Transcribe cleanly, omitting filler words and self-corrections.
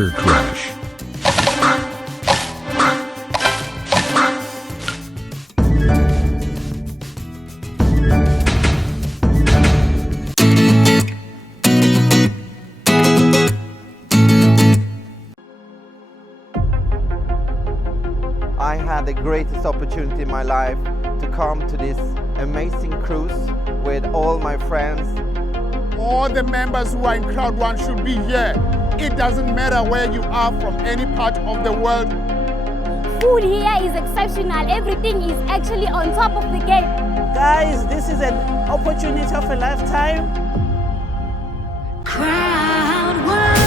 sugar crush. I had the greatest opportunity in my life to come to this amazing cruise with all my friends. All the members who are in CROWD1 should be here. It doesn't matter where you are from any part of the world. Food here is exceptional. Everything is actually on top of the game. Guys, this is an opportunity of a lifetime. CROWD1.